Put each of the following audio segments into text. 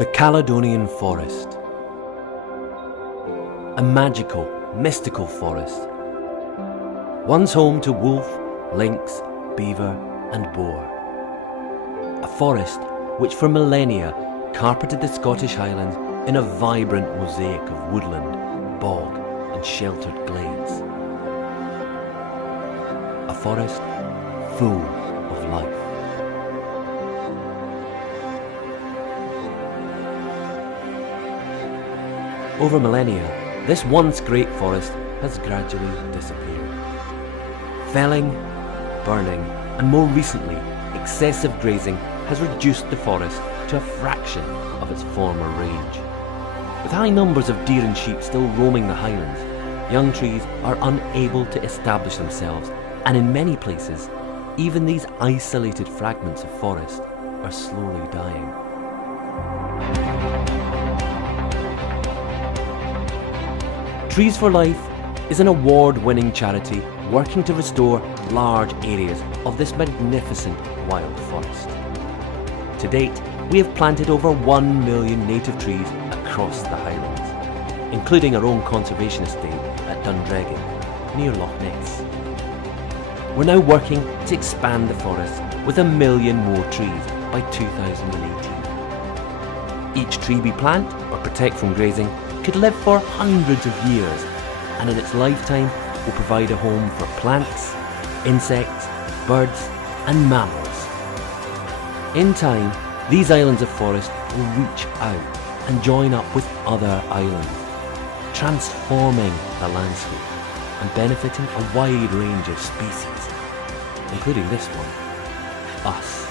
The Caledonian Forest. A magical, mystical forest. Once home to wolf, lynx, beaver and boar. A forest which for millennia carpeted the Scottish Highlands in a vibrant mosaic of woodland, bog and sheltered glades. A forest full of life. Over millennia, this once great forest has gradually disappeared. Felling, burning, and more recently, excessive grazing has reduced the forest to a fraction of its former range. With high numbers of deer and sheep still roaming the highlands, young trees are unable to establish themselves, and in many places, even these isolated fragments of forest are slowly dying. Trees for Life is an award-winning charity working to restore large areas of this magnificent wild forest. To date, we have planted over 1 million native trees across the Highlands, including our own conservation estate at Dundregan, near Loch Ness. We're now working to expand the forest with 1 million more trees by 2018. Each tree we plant or protect from grazing could live for hundreds of years, and in its lifetime will provide a home for plants, insects, birds and mammals. In time, these islands of forest will reach out and join up with other islands, transforming the landscape and benefiting a wide range of species, including this one, us.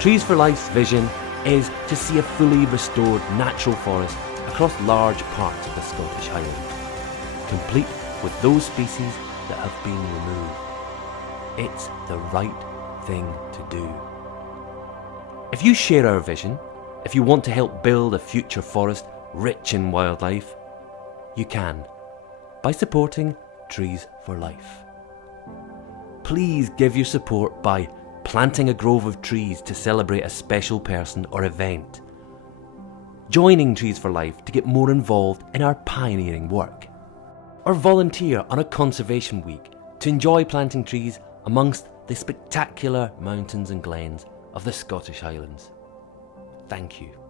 Trees for Life's vision is to see a fully restored natural forest across large parts of the Scottish Highlands, complete with those species that have been removed. It's the right thing to do. If you share our vision, if you want to help build a future forest rich in wildlife, you can, by supporting Trees for Life. Please give your support by planting a grove of trees to celebrate a special person or event, joining Trees for Life to get more involved in our pioneering work, or volunteer on a conservation week to enjoy planting trees amongst the spectacular mountains and glens of the Scottish Highlands. Thank you.